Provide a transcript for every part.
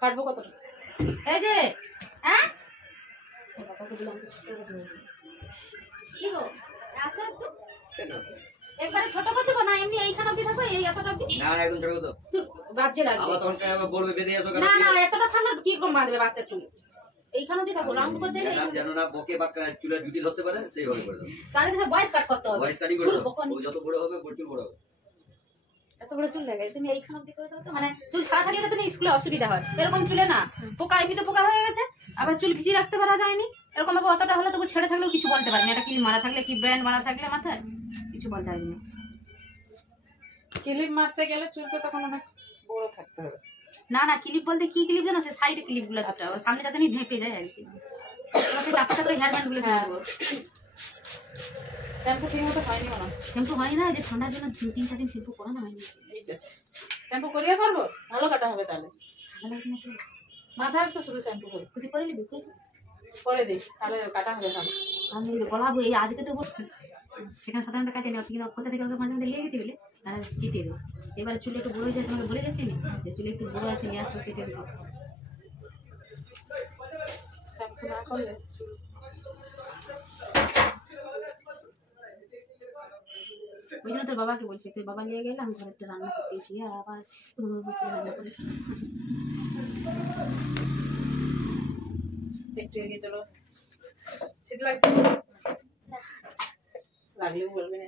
কাটবো কতটা? এই যে হ্যাঁ বাবাকে দিলাম তো ছোট করে দিয়েছি। কি গো আসো একটু একবারে ছোট করে দেবো না এমনি এইখানে অবধি থাকো এই এতটা অবধি? না না একদম ছোট করো। বাচ্চা লাগবে আবার তখন আবার বলবে বেঁধে আসো কেন? না না এতটা ঠান্ডা কি কম বাঁধবে বাচ্চার চুল এইখানে অবধি থাকো রাউন্ড করে দিলে যেন না বকে বা চুলের জুটি ধরতে পারে সেইভাবে করে দাও। তাহলে তো ভয়েস কাট করতে হবে। ভয়েস কাটিং করে দাও। ও যত বড় হবে চুল বড় হবে। এত বড় চুল লাগে তুমি এইখানে অবধি করে দাও তো মানে চুল ছাড়া থাকলে তুমি স্কুলে অসুবিধা হয় এরকম চুলে না পোকা এমনিতে পোকা হয়ে গেছে আবার চুল ভিজিয়ে রাখতে পারা যায়নি এরকম ভাবে অতটা হলে তবু ছেড়ে থাকলেও কিছু বলতে পারিনি এটা ক্লিপ মারা থাকলে কি ব্র্যান্ড মারা থাকলে মাথায় কিছু বলতে পারিনি। ক্লিপ মারতে গেলে চুল তো তখন অনেক বড় থাকতে হবে। না না ক্লিপ বলতে কি ক্লিপ জানো সে সাইডে ক্লিপ গুলো দিতে হবে সামনে যাতে নি ধেপে যায় আর কি সেই চাপটা করে হেয়ার ব্যান্ড গুলো দিয়ে দেবো। শ্যাম্পু ঠিক মতো হয়নি মনে হয়। শ্যাম্পু হয় না যে ঠান্ডার জন্য 3-4 দিন শ্যাম্পু করানো হয়নি। ঠিক আছে শ্যাম্পু করিয়ে করবো ভালো কাটা হবে তাহলে। ভালো লাগে না তো মাথার তো শুধু শ্যাম্পু করবো কিছু করে নিবি করে দিই তাহলে কাটা হবে ভালো। আমি গলাবো এই আজকে তো বসছি সেখানে সাধারণত কাটে নেওয়া কিন্তু কোথা থেকে ওকে মাঝে মাঝে লিয়ে গেতে বলে তারা কেটে দেবো এবারে চুলে একটু বড় হয়ে যায় তোমাকে বলে গেছি না যে চুলে একটু বড় আছে নিয়ে আসবো কেটে দেবো। শ্যাম্পু না করলে চুল ওই জন্য তোর বাবাকে বলছি তুই বাবা নিয়ে গেলে আমি ঘরে একটা রান্না করতে গিয়ে আবার রান্না করি একটু এগিয়ে চলো শীত লাগছে লাগলেও বলবে না।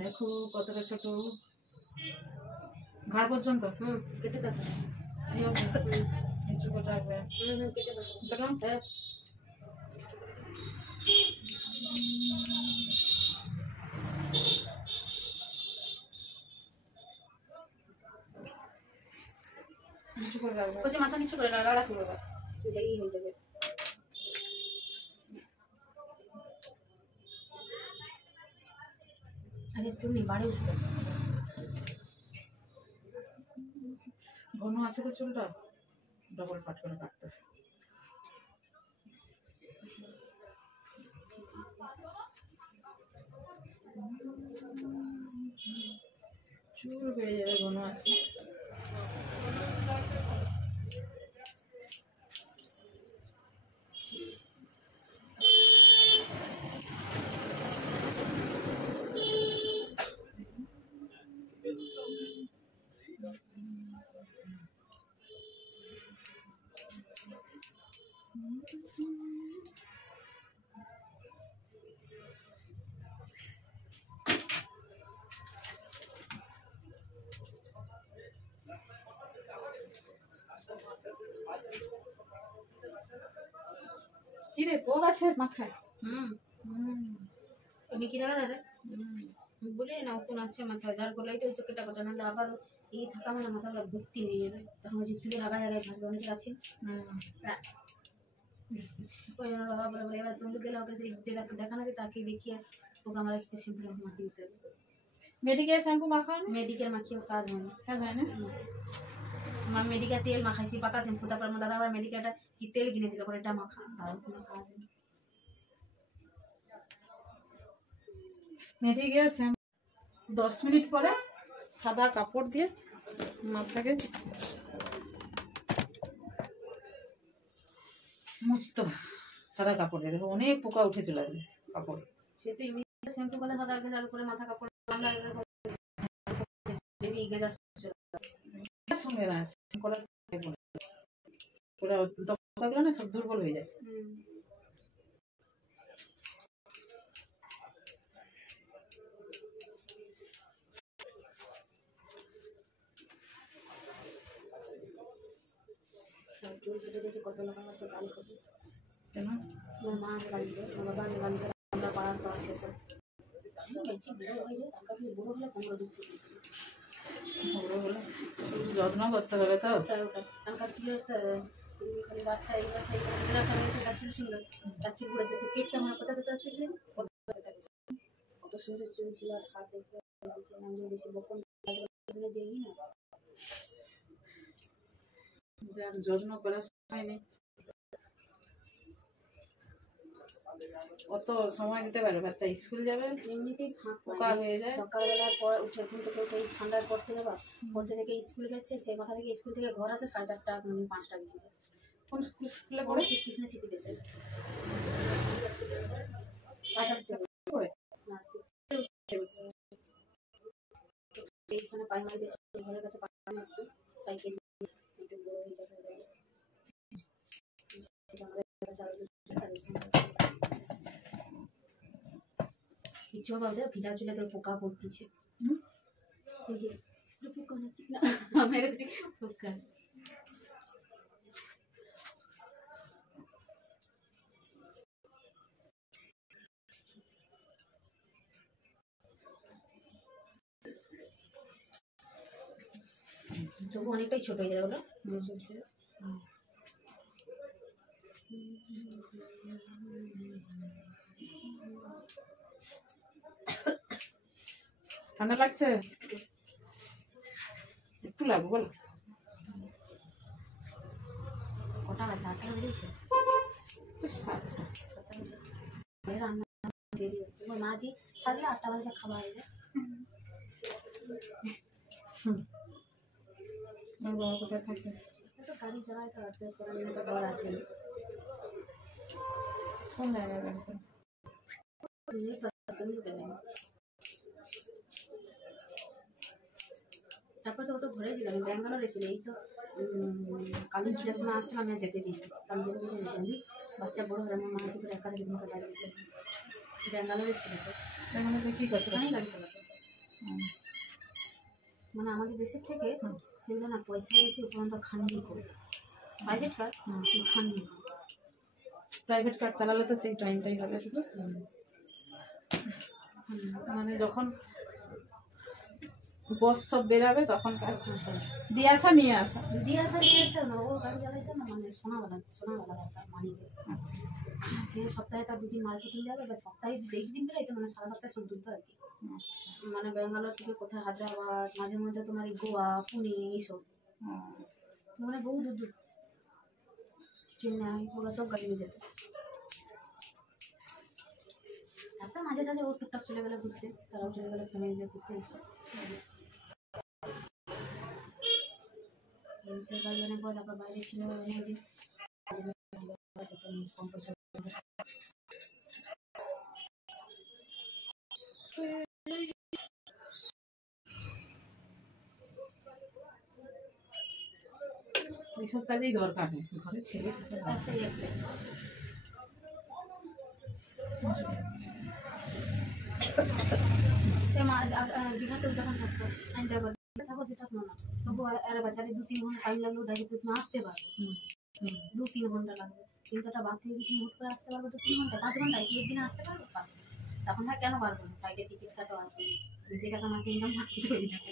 দেখো কতটা ছোট ঘাড় পর্যন্ত কেটে দেবো এই হবে নিচু করে রাখবে কেটে দেবো দেখলাম হ্যাঁ নিচু করে রাখবে বলছি মাথা নিচু করে লাড়া শুরু হবে চুলেই হয়ে যাবে। আরে চুল নেই বাড়ি উঠবে ঘন আছে তো চুলটা ডবল পাট করে কাটতে চুল বেড়ে যাবে ঘন আছে। কি রে পোক আছে মাথায়? উনি কি জানা দাদা বলে না কোন আছে মাথায় যার করলে তো চোখটা কথা নাহলে আবার এই থাকা মানে মাথাটা ভর্তি হয়ে যাবে তখন যে চুলে লাগা জায়গায় ঘাস অনেক আছে ওই জন্য বাবা বলে এবার তুমি গেলে ওকে যে দেখানো আছে তাকে দেখিয়ে ওকে আমরা কিছু সিম্পল মাখিয়ে দিতে হবে। মেডিকেল শ্যাম্পু মাখাও না? মেডিকেল মাখিয়েও কাজ হয় না কাজ হয় না? আমার মেডিকেল তেল মাখাইছি পাতা শ্যাম্পু তারপর আমার দাদা আবার মেডিকেলটা কি তেল কিনে দিল করে এটা মাখা আর কোনো কাজ নেই। মেডিকেল শ্যাম্পু 10 মিনিট পরে সাদা কাপড় দিয়ে মাথাকে মুছতে হবে। সাদা কাপড় দিয়ে দেখো অনেক পোকা উঠে চলে আসবে কাপড় সে তো ইমিডিয়েট শ্যাম্পু করলে সাদা গেজার করে মাথা কাপড় দেবী গেজার সঙ্গে না করার পুরো পোকাগুলো না সব দুর্বল হয়ে যায়। কত লোক আছে গাল করবে কেন আমার মা গাল দিবে আমার বাবা গাল দিবে আমরা পাড়ার পাড়া শেষ হবে বলছি বুড়ো হয়ে যায় তারপর বুড়ো হলে 15 দিন ছুটি বড় হলে যত্ন করতে হবে তো এখনকার চুলে খালি বাচ্চা এই বাচ্চা এই বাচ্চা তার চুল সুন্দর তার চুল ঘুরে সে কেটটা আমার 50 চুল কত সুন্দর চুল ছিল আর হাত দেখে আমি বেশি বকন যেই না যার যত্ন করার সময় নেই, অত সময় দিতে পারে, বাচ্চা স্কুল যাবে এমনিতেই ফাঁক পোকা হয়ে যায়। সকালবেলার পর উঠে ঘুম থেকে উঠে ঠান্ডার পর থেকে পড়তে থেকে স্কুল গেছে, সে মাথা থেকে স্কুল থেকে ঘর আসে 4:30 5টা বেজে যায়। কোন স্কুলে পরে পড়ে? কৃষ্ণ স্মৃতিতে যায় পড়ে? না এইখানে প্রাইমারি ঘরের কাছে পাঠানো একটু সাইকেল একটু বড় হয়ে যাবে কিছু বলতে ভিজা চুলে তোর পোকা পড়তেছে ওই যে পোকা নাকি না আমার পোকা তবু অনেকটাই ছোট হয়ে যাবে ওটা ঠান্ডা লাগছে? একটু লাগবে বলো। কটা আছে 8টা বেরিয়েছে রান্না দেরি হচ্ছে ওই মাঝি থাকলে 8টা বাজে খাবার হয়ে যায় বাবা কোথায় থাকে? তো গাড়ি চালায় তো রাত্রে করে তো ঘর আসবে কোন জায়গায় লাগছে? তারপর তো ও তো ঘরে ছিল, আমি ব্যাঙ্গালোরে ছিল, এই তো কালী পুজোর সময় আসছিলাম, আমি যেতে দিই কালী পুজোর কিছু যেতে দিই, বাচ্চা বড় হলে আমার মাঝে করে একা থেকে তোমাকে বাইরে দিতে ব্যাঙ্গালোরে ছিল তো এখানে তুই কি করতে? ওখানেই গাড়ি চালাতো মানে আমাদের দেশের থেকে সেগুলো না পয়সা বেশি উপরন্ত খান্ডি করে প্রাইভেট কার খান্ডি প্রাইভেট কার চালালে তো সেই টাইমটাই হবে শুধু, মানে যখন বস সব বেরাবে তখন কাজ দিয়ে আসা নিয়ে আসা। দিয়ে আসা না ও গাড়ি চালাইতো না মানে সোনাওয়ালা একটা মালিক আচ্ছা, সে সপ্তাহে তার 2 দিন মার্কেটিং যাবে বা সপ্তাহে যেই দিন বেরোয় মানে সারা সপ্তাহে সব দুধ আর কি মানে ব্যাঙ্গালোর থেকে কোথায় হায়দ্রাবাদ মাঝে মধ্যে তোমার এই গোয়া পুনে এইসব মানে বহু দূর দূর চেন্নাই ওরা সব গাড়ি নিয়ে যেত। তারপর মাঝে সাঝে ও টুকটাক চলে গেলে ঘুরতে, তারাও চলে গেলে ফ্যামিলি নিয়ে ঘুরতে এইসব অনেক পর তারপর বাইরে ছিল অনেকদিন কম পয়সা এইসব কাজেই দরকার নেই, ঘরে ছেলে সেই একটাই দীঘাতেও যখন থাকতো হায়দ্রাবাদ থাকো সেটা না তবু আরে বাচ্চারে 2-3 ঘন্টা টাইম লাগলো দাঁড়িয়ে তুমি আসতে পারবে 2-3 ঘন্টা লাগবে কিন্তু একটা বাদ থেকে তুমি হুট করে আসতে পারবে 2-3 ঘন্টা 5 ঘন্টা একদিনে আসতে পারবে তখন হয় কেন পারবো না ফ্লাইটের টিকিট কাটো আসে নিজে টাকা মাসে ইনকাম করতে চলে যাবে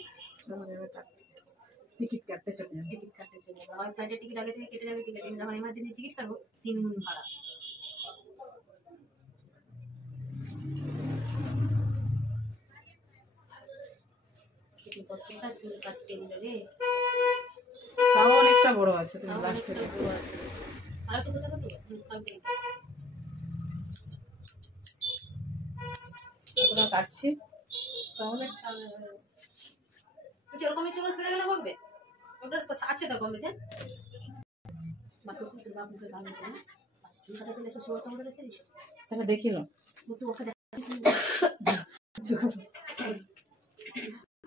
টিকিট কাটতে চলে যাবে, টিকিট কাটতে চলে যাবে হয় ফ্লাইটের টিকিট আগে থেকে কেটে যাবে টিকিট যখন এমার্জেন্সি টিকিট কাটবো 3 গুণ ভাড়া কতটা চুল কাটতে দিল রে তাও অনেকটা বড় আছে, তুমি লাস্টে আর একটু বোঝা কত ওগুলো কাটছি তাহলে এরকমই চুল ছেড়ে গেলে বলবে ওটা আছে তো কম বেশি বাকি তো বাপ মুখে গাল দিতে না চুল কাটা দিলে সব সুরটা করে রেখে দিছো তাহলে দেখিল তো ওকে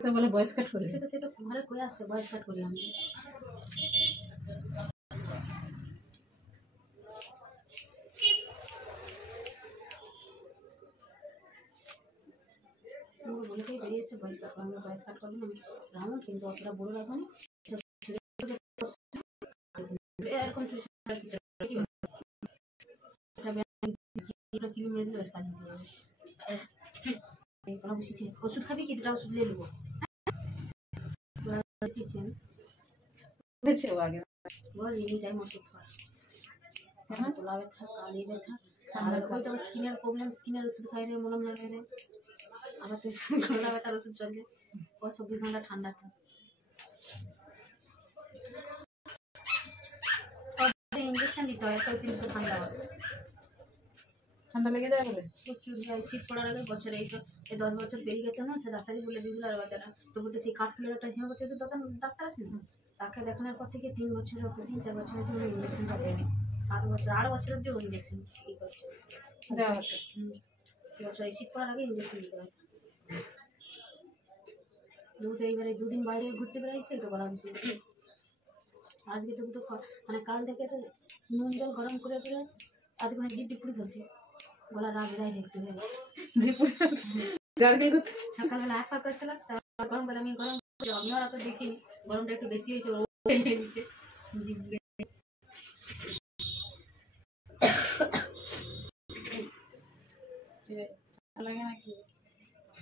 তো বলে ভয়েস কাট করেছে, সে তো ঘরে কয়ে আসছে ভয়েস কাট করি আমি বলেই বেরিয়েছে ভয়েস কাট আমি ভয়েস কাট করলাম আমি রামন কিন্তু অতটা বড় রাখুন এরকম কিলো মেরে দিলে বেশ কাজ বসেছি ওষুধ খাবি কি দুটা ওষুধ নিয়ে নেবো আগে বল এনি টাইম ওষুধ খাওয়া তোলা ব্যথা কালি ব্যথা ওই তো স্কিনের প্রবলেম স্কিনের ওষুধ খাই রে মলম লাগাই রে আবার তো গলা ব্যথার ওষুধ চলছে, ও 24 ঘন্টা ঠান্ডা থাকে। ইঞ্জেকশন দিতে হয়, তো অতিরিক্ত ঠান্ডা হয়, ঠান্ডা লেগে যায় বলে। প্রচুর যায়। শীত পড়ার আগে বছরে এই 10 বছর পেরিয়ে গেছে না, সে ডাক্তারই বলে দিয়েছিল আর বাচ্চারা তবু তো সেই কাঠফুলের একটা হিমোপ্যাথি ওষুধ ডাক্তার আছে না, তাকে দেখানোর পর থেকে 3 বছরের ওপর 3-4 বছরের জন্য ইঞ্জেকশনটা দেয়নি। 7 বছর 8 বছর অব্দি ইঞ্জেকশন কি করছে দেওয়া আছে। বছর এই শীত পড়ার আগে ইঞ্জেকশন দিতে হয়। তো এইবারে 2 দিন বাইরে ঘুরতে বেড়াইছে, তো গলা বেশি। আজকে তবু তো মানে কাল থেকে তো নুন জল গরম করে করে আজকে মানে জিপ পুড়ে ফেলছে, গলা রাগ বেড়াই দেখতে হবে জিপুরে গার্গেল করতে। সকালবেলা এক পাক করছিল, তারপর গরম করে আমি গরম আমি ওরা তো দেখিনি, গরমটা একটু বেশি হয়েছে, ও ফেলে দিচ্ছে জিভ লাগে নাকি?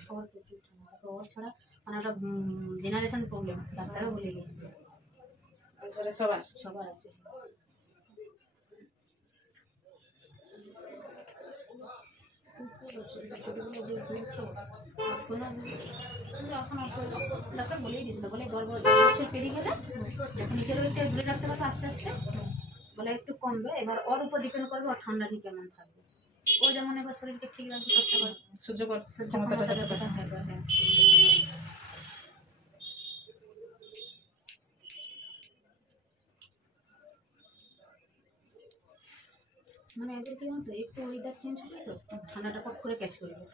খবর প্রচুর ঠান্ডা, খবর ছাড়া মানে একটা জেনারেশন প্রবলেম, ডাক্তারও বলে গেছিল ওই ঘরে সবার সবার আছে। ছোটবেলা যে ঘুরছে এখন ডাক্তার বলেই দিয়েছিল, বলে 10 বছর পেরিয়ে গেলে এখন নিজেরও একটু দূরে রাখতে পারবে আস্তে আস্তে, বলে একটু কমবে, এবার ওর উপর ডিপেন্ড করবে ওর ঠান্ডাটি কেমন থাকবে। ও যেমন এবার শরীরকে ঠিক রাখতে চেষ্টা করে, সহ্য কর ক্ষমতাটা ক্ষমতাটা যতটা হয়। হ্যাঁ মানে এদের কি জানো তো, একটু ওয়েদার চেঞ্জ হবে তো ঠান্ডাটা পট করে ক্যাচ করবে।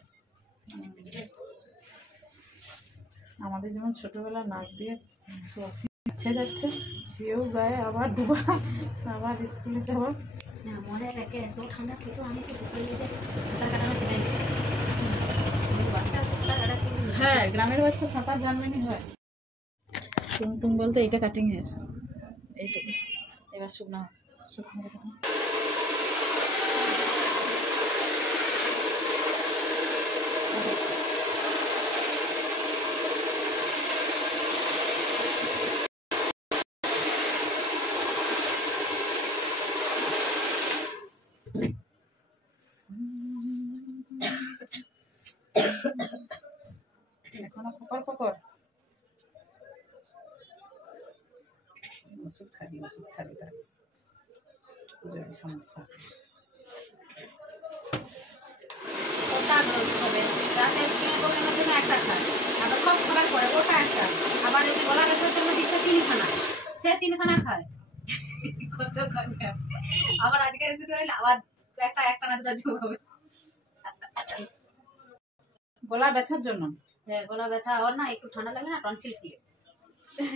আমাদের যেমন ছোটবেলা নাক দিয়ে ইচ্ছে যাচ্ছে, সেও গায়ে আবার ডুবা, আবার স্কুলে যাবো। হ্যাঁ মরে একে এত ঠান্ডা থেকেও আমি সে পুকুরে যেতে সাঁতার কাটানো শিখাইছি, বাচ্চা আছে সাঁতার কাটা শিখবে। হ্যাঁ, গ্রামের বাচ্চা সাঁতার জানবেনই হয়। টুং টুং বলতে এইটা কাটিং হেয়ার, এইটুকু। এবার শুকনো শুকনো এখনো ফকর ফকর। ওষুধ খাবি তার যদি সমস্যা। রাতে স্কিনের প্রবলেমের জন্য একটা খায়, আবার সব খাবার পরে ওটা একটা, আবার এই যে গলা ব্যথার জন্য দিচ্ছে 3খানা, সে 3খানা খায়। কত খাবে, আবার আজকে শুধু হইলে আবার একটা না দুটা যোগ হবে। গলা ব্যথার জন্য? হ্যাঁ গলা ব্যথা, ওর না একটু ঠান্ডা লাগে না, টনসিল ফুলে,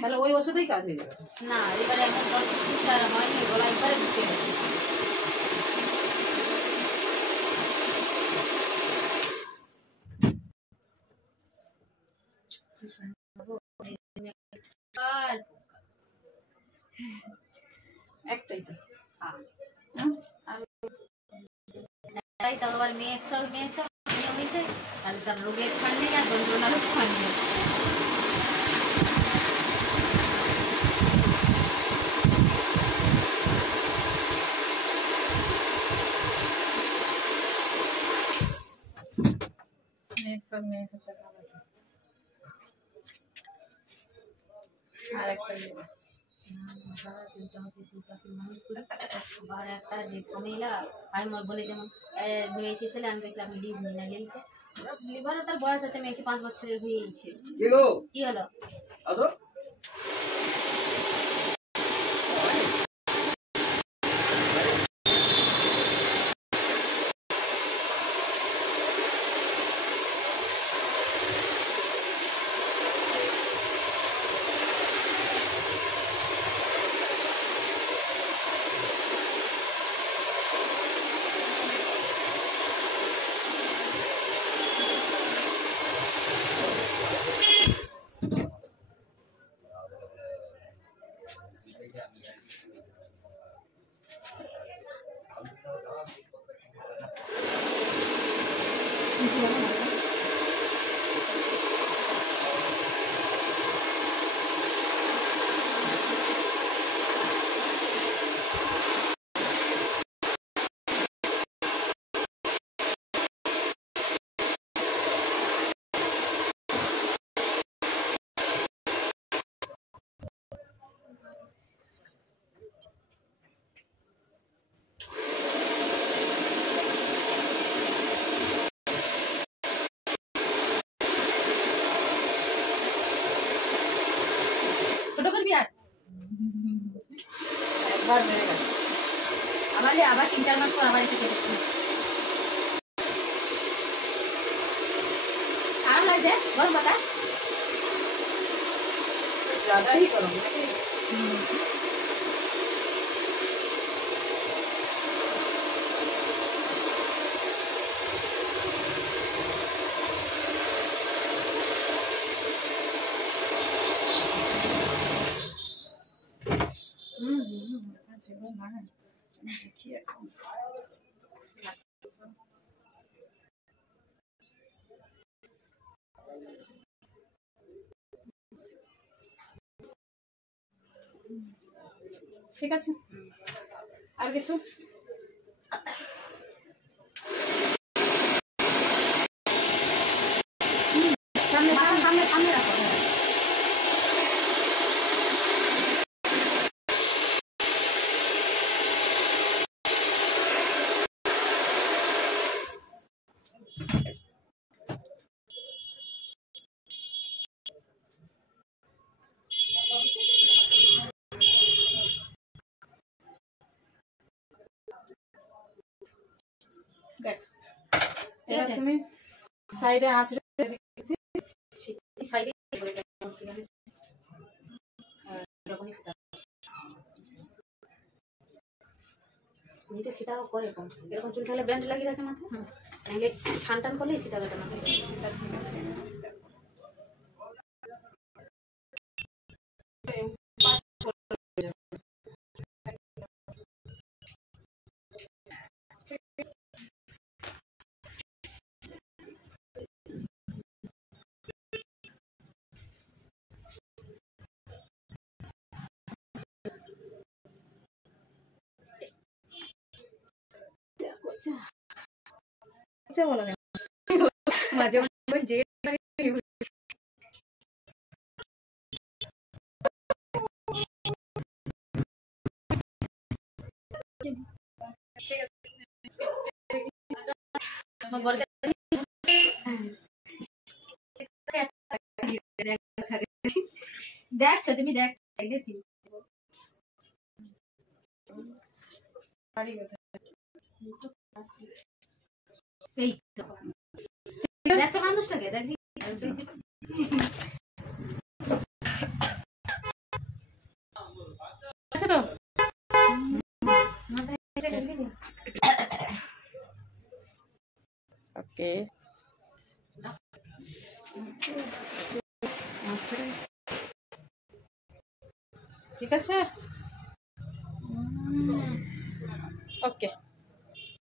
তাহলে ওই ওষুধেই কাজ হয়ে যাবে। না এবারে এমন টনসিল ফুলছে আর হয়নি, গলা একবারে বসে গেছে। একটাই তো। তাই তো আবার মেয়ের সব হয়েছে, আর তার রোগের ছাড় নেই আর যন্ত্রণারও ছাড় নেই। মেয়ের সব মেয়ে হচ্ছে ভালো। আর একটা আর একটা যে ঝামেলা আমি বলে যেমন মেয়েছি ছেলে আমি গেছিলাম লিজ নিয়ে না লিখছে লিভারও তার বয়স আছে, মেয়েছি 5 বছরের হয়েছে। কি হলো আবার বেড়ে গেছে। আবার 3-4 মাস পর আবার এসে কেটেছে। আরাম লাগছে গরম পাতা? ज़्यादा ही गरम नाকি? জীবন মানে দেখি এখন ঠিক আছে আর কিছু সামনে সামনে সামনে রাখো। দেখ এটা তুমি সাইডে আঁচ রেখে দিয়েছি এই সাইডে করে এরকমই সেটা নিতে সীতা করে কম এরকম চুল থাকলে ব্যান্ড লাগিয়ে রাখে মাথায় নাহলে ছান করলে সীতা কাটা মাথায় সেটা ঠিক আছে সেটা আচ্ছা বলো কেন মাঝে মাঝে যে দেখছো তুমি দেখছো দেখেছি এই তো দেখছো মানুষটাকে দেখি আচ্ছা তো ওকে ঠিক আছে ওকে